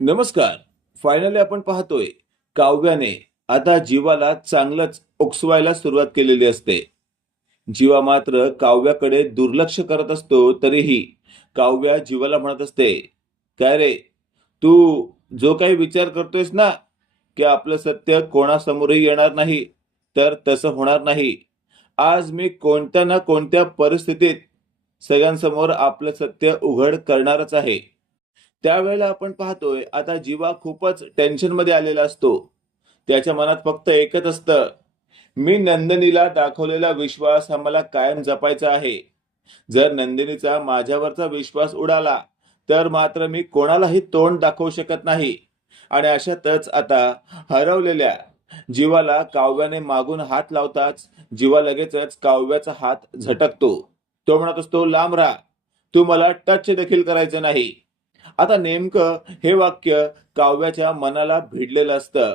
नमस्कार. फायनली आपण पाहतोय काव्याने आता जीवाला चांगलंच उकसवायला सुरुवात केलेली असते. जीवा मात्र काव्याकडे दुर्लक्ष करत असतो तरीही काव्या जीवाला म्हणत असते काय रे तू जो काही विचार करतोयस ना की आपलं सत्य कोणासमोरही येणार नाही तर तसं होणार नाही. आज मी कोणत्या ना कोणत्या परिस्थितीत सगळ्यांसमोर आपलं सत्य उघड करणारच आहे. त्यावेळेला आपण पाहतोय आता जीवा खूपच टेन्शनमध्ये आलेला असतो. त्याच्या मनात फक्त एकच असतं मी नंदिनीला दाखवलेला विश्वास हा मला कायम जपायचा आहे. जर नंदिनीचा माझ्यावरचा विश्वास उडाला तर मात्र मी कोणालाही तोंड दाखवू शकत नाही. आणि अशातच आता हरवलेल्या जीवाला काव्याने मागून हात लावताच जीवा लगेचच काव्याचा हात झटकतो. तो म्हणत असतो लांब राहा तू मला टच देखील करायचं नाही. आता नेमकं हे वाक्य काव्याच्या मनाला भिडलेलं असतं.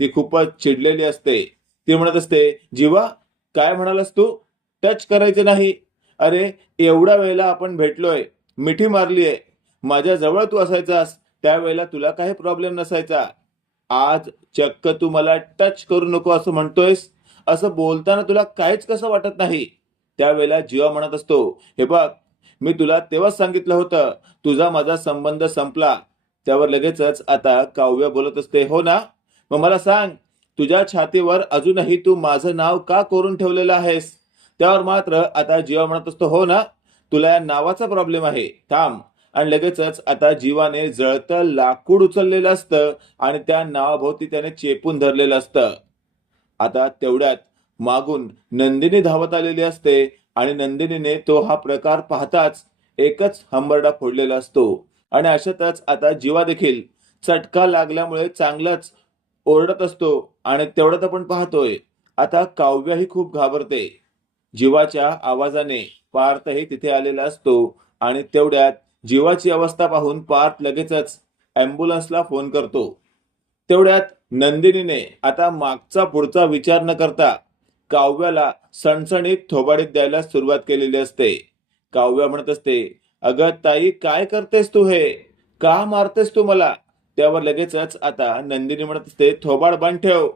ती खूपच चिडलेली असते. ती म्हणत असते जीवा काय म्हणालास तू? टच करायचं नाही. अरे एवढ्या वेळेला आपण भेटलोय. मिठी मारलीये. माझ्या जवळ तू असायचास त्यावेळेला तुला काही प्रॉब्लेम नसायचा. आज चक्क तू मला टच करू नको असं म्हणतोयस. असं बोलताना तुला काहीच कसं वाटत नाही. त्यावेळेला जीवा म्हणत असतो हे बघ मी तुला तेव्हाच सांगितलं होतं तुझा माझा संबंध संपला. त्यावर लगेचच आता काव्य बोलत असते हो ना? मग मला सांग तुझ्या छातीवर अजूनही तू माझं नाव का कोरून ठेवलेलं आहेस? त्यावर मात्र आता जीवा म्हणत असतो हो ना? तुला या नावाचा प्रॉब्लेम आहे. थांब. आणि लगेचच आता जीवाने जळतं लाकूड उचललेलं असतं आणि त्या नावाभोवती त्याने चेपून धरलेलं असतं. आता तेवढ्यात मागून नंदिनी धावत आलेली असते. आणि नंदिनीने तो हा प्रकार पाहताच एकच हंबरडा फोडलेला असतो. आणि अशातच आता जीवा देखील चटका लागल्यामुळे चांगलाच ओरडत असतो आणि तेवढ्यात आपण पाहतोय. आता काव्यही खूप घाबरते. जीवाच्या आवाजाने पार्थही तिथे आलेला असतो आणि तेवढ्यात जीवाची अवस्था पाहून पार्थ लगेचच ॲम्ब्युलन्सला फोन करतो. तेवढ्यात नंदिनीने आता मागचा पुढचा विचार न करता काव्याला सणसणीत थोबाडीत द्यायला सुरुवात केलेली असते. काव्या म्हणत असते अगं ताई काय करतेस तू हे? का मारतेस तू मला? त्यावर लगेचच आता नंदिनी म्हणत असते थोबाड बांध ठेव.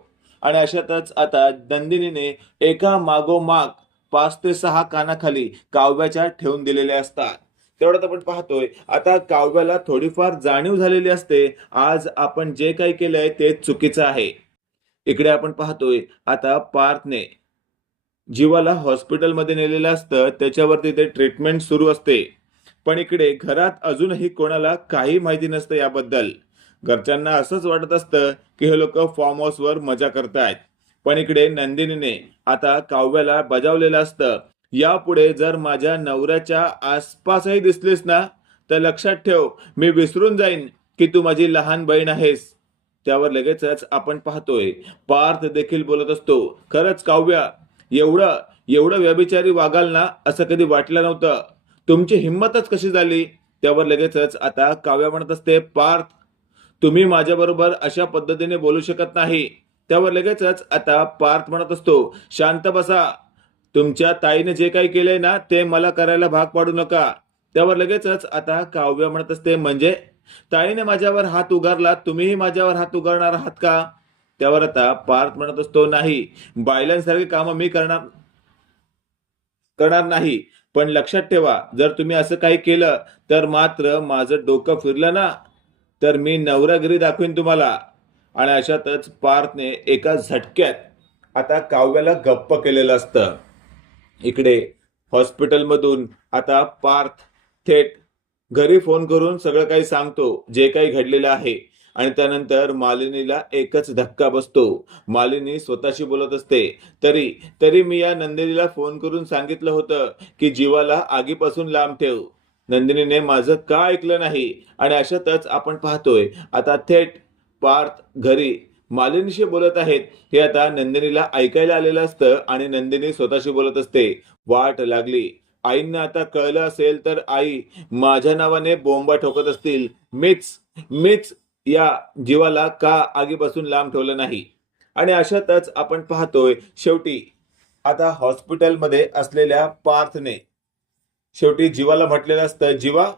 आणि अशातच आता नंदिनीने एका मागोमाग पाच ते सहा कानाखाली काव्याच्या ठेवून दिलेले असतात. तेवढ्यात आपण पाहतोय आता काव्याला थोडीफार जाणीव झालेली असते. आज आपण जे काही केलंय ते चुकीचं आहे. इकडे आपण पाहतोय आता पार्थने जीवाला हॉस्पिटलमध्ये नेलेलं असतं त्याच्यावरती ते ट्रीटमेंट सुरू असते. पण इकडे घरात अजूनही कोणाला काही माहिती नसतं याबद्दल. घरच्यांना असंच वाटत असतं की हे लोक फार्म हाऊसवर मजा करतायत. पण इकडे नंदिनीने आता काव्याला बजावलेलं असतं. यापुढे जर माझ्या नवऱ्याच्या आसपासही दिसलीस ना तर लक्षात ठेव मी विसरून जाईन की तू माझी लहान बहीण आहेस. त्यावर लगेचच आपण पाहतोय. पार्थ देखील बोलत असतो. खरंच काव्या एवढं एवढं व्यभिचारी वागाल ना असं कधी वाटलं नव्हतं. तुमची हिंमतच कशी झाली? त्यावर लगेचच आता काव्या म्हणत असते पार्थ तुम्ही माझ्याबरोबर अशा पद्धतीने बोलू शकत नाही. त्यावर लगेचच आता पार्थ म्हणत असतो शांत बसा. तुमच्या ताईने जे काही केलंय ना ते मला करायला भाग पाडू नका. त्यावर लगेचच आता काव्य म्हणत असते म्हणजे? ताईने माझ्यावर हात उगारला तुम्हीही माझ्यावर हात उगारणार आहात का? त्यावर आता पार्थ म्हणत असतो नाही बायलांसारखी कामं मी करणार करणार नाही. पण लक्षात ठेवा जर तुम्ही असं काही केलं तर मात्र माझं डोकं फिरलं ना तर मी नवरागिरी दाखवीन तुम्हाला. आणि अशातच पार्थने एका झटक्यात आता काव्याला गप्प केलेलं असतं. इकडे हॉस्पिटलमधून आता पार्थ थेट घरी फोन करून सगळं काही सांगतो जे काही घडलेलं आहे. आणि त्यानंतर मालिनीला एकच धक्का बसतो. मालिनी स्वतःशी बोलत असते तरी तरी मी या नंदिनीला फोन करून सांगितलं होतं की जीवाला आगीपासून लांब ठेव. नंदिनीने माझं का ऐकलं नाही? आणि अशातच आपण पाहतोय आता थेट पार्थ घरी मालिनीशी बोलत आहेत. हे आता नंदिनीला ऐकायला आलेलं असतं आणि नंदिनी स्वतःशी बोलत असते. वाट लागली. आईंना आता कळलं असेल तर आई माझ्या नावाने बोंबा ठोकत असतील. मीच मीच या जीवाला का आगीपासून लांब ठेवलं नाही? आणि अशातच आपण पाहतोय शेवटी आता हॉस्पिटलमध्ये असलेल्या पार्थने शेवटी जीवाला म्हटलेलं असतं जीवा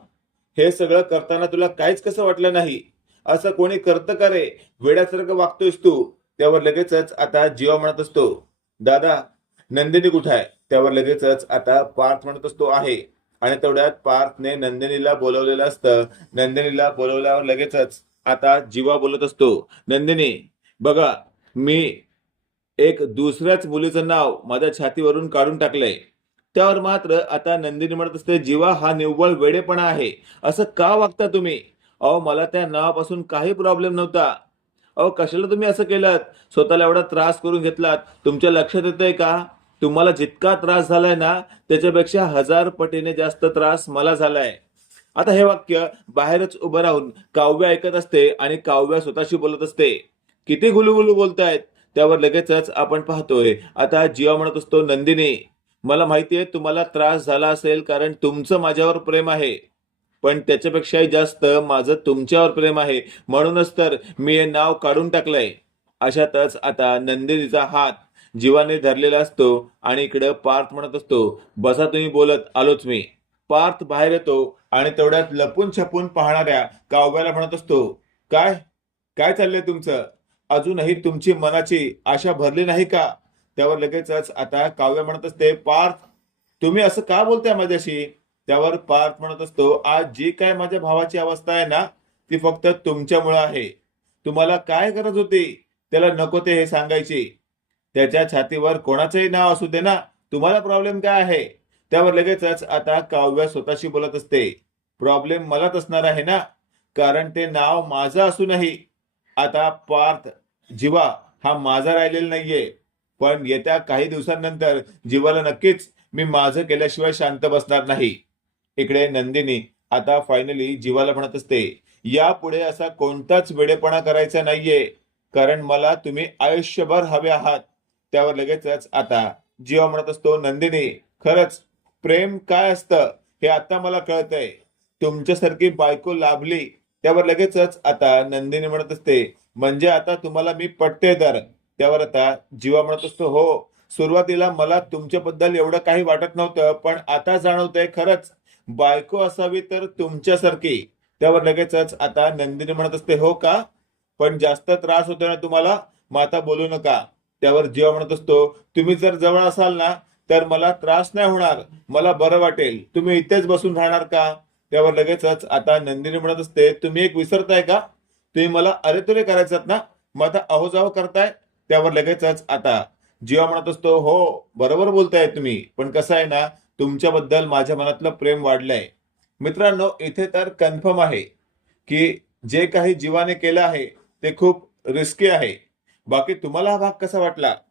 हे सगळं करताना तुला काहीच कसं वाटलं नाही? असं कोणी करतं का रे? वेड्यासारखं वागतोयस तू. त्यावर लगेचच आता जीवा म्हणत असतो दादा नंदिनी कुठे आहे? त्यावर लगेचच आता पार्थ म्हणत असतो आहे. आणि तेवढ्यात पार्थने नंदिनीला बोलवलेलं असतं. नंदिनीला बोलवल्यावर लगेचच आता जीवा बोलत असतो. नंदिनी बघा मी एक दुसऱ्याच मुलीचं नाव माझ्या छातीवरून काढून टाकलंय. त्यावर मात्र आता नंदिनी म्हणत असते जीवा हा निव्वळ वेडेपणा आहे. असं का वागता तुम्ही? अहो मला त्या नावापासून काही प्रॉब्लेम नव्हता. अहो कशाला तुम्ही असं केलं स्वतःला एवढा त्रास करून घेतलात. तुमच्या लक्षात येतंय का? तुम्हाला जितका त्रास झालाय ना त्याच्यापेक्षा हजार पटीने जास्त त्रास मला झालाय. आता हे वाक्य बाहेरच उभं राहून काव्य ऐकत असते आणि काव्य स्वतःशी बोलत असते. किती गुलुगुलू बोलतायत त्यावर लगेचच आपण पाहतोय. आता जीवा म्हणत असतो नंदिनी मला माहितीये तुम्हाला त्रास झाला असेल कारण तुमचं माझ्यावर प्रेम आहे. पण त्याच्यापेक्षाही जास्त माझं तुमच्यावर प्रेम आहे. म्हणूनच तर मी हे नाव काढून टाकलंय. अशातच आता नंदिनीचा हात जीवाने धरलेला असतो आणि इकडं पार्थ म्हणत असतो बसा तुम्ही बोलत आलोच मी. पार्थ बाहेर येतो आणि तेवढ्यात लपून छपून पाहणाऱ्या काव्याला म्हणत असतो काय? काय चाललंय तुमचं? अजूनही तुमची मनाची आशा भरली नाही का? त्यावर लगेचच आता काव्य म्हणत असते पार्थ तुम्ही असं का बोलताय माझ्याशी? त्यावर पार्थ म्हणत असतो आज जी काय माझ्या भावाची अवस्था आहे ना ती फक्त तुमच्यामुळे आहे. तुम्हाला काय गरज होती त्याला नको ते हे सांगायची. त्याच्या छातीवर कोणाचंही नाव असू दे ना तुम्हाला प्रॉब्लेम काय आहे? त्यावर लगेचच आता काव्य स्वतःशी बोलत असते. प्रॉब्लेम मलाच असणार आहे ना? कारण ते नाव माझं असूनही. आता पार्थ जीवा हा माझा राहिलेला नाहीये. पण येत्या काही दिवसांनंतर जीवाला नक्कीच मी माझं केल्याशिवाय शांत बसणार नाही. इकडे नंदिनी आता फायनली जीवाला म्हणत असते यापुढे असा कोणताच वेडेपणा करायचा नाहीये. कारण मला तुम्ही आयुष्यभर हवे आहात. त्यावर लगेचच आता जीवा म्हणत असतो नंदिनी खरंच प्रेम काय असतं हे आता मला कळतंय. तुमच्यासारखी बायको लाभली त्यावर लगेचच आता नंदिनी म्हणत असते म्हणजे आता तुम्हाला मी पटते तर त्यावर आता जीवा म्हणत असतो हो सुरुवातीला मला तुमच्याबद्दल एवढं काही वाटत नव्हतं पण आता जाणवतंय खरंच. बायको असावी तर तुमच्यासारखी. त्यावर लगेचच आता नंदिनी म्हणत असते हो का? पण जास्त त्रास होतो ना तुम्हाला? मग आता बोलू नका. त्यावर जीवा म्हणत असतो तुम्ही जर जवळ असाल ना तर मला त्रास नाही होणार. मला बरं वाटेल. तुम्ही इथेच बसून राहणार का? त्यावर लगेचच आता नंदिनी म्हणत असते तुम्ही एक विसरताय का? तुम्ही मला अरे तुरे करायचात ना? मग आता अहो जाव करताय? त्यावर लगेचच आता जीवा म्हणत असतो हो बरोबर बोलताय तुम्ही पण कसं आहे ना तुमच्याबद्दल माझ्या मनातलं प्रेम वाढलंय. मित्रांनो इथे तर कन्फर्म आहे की जे काही जीवाने केलं आहे ते खूप रिस्की आहे. बाकी तुम्हाला हा भाग कसा वाटला?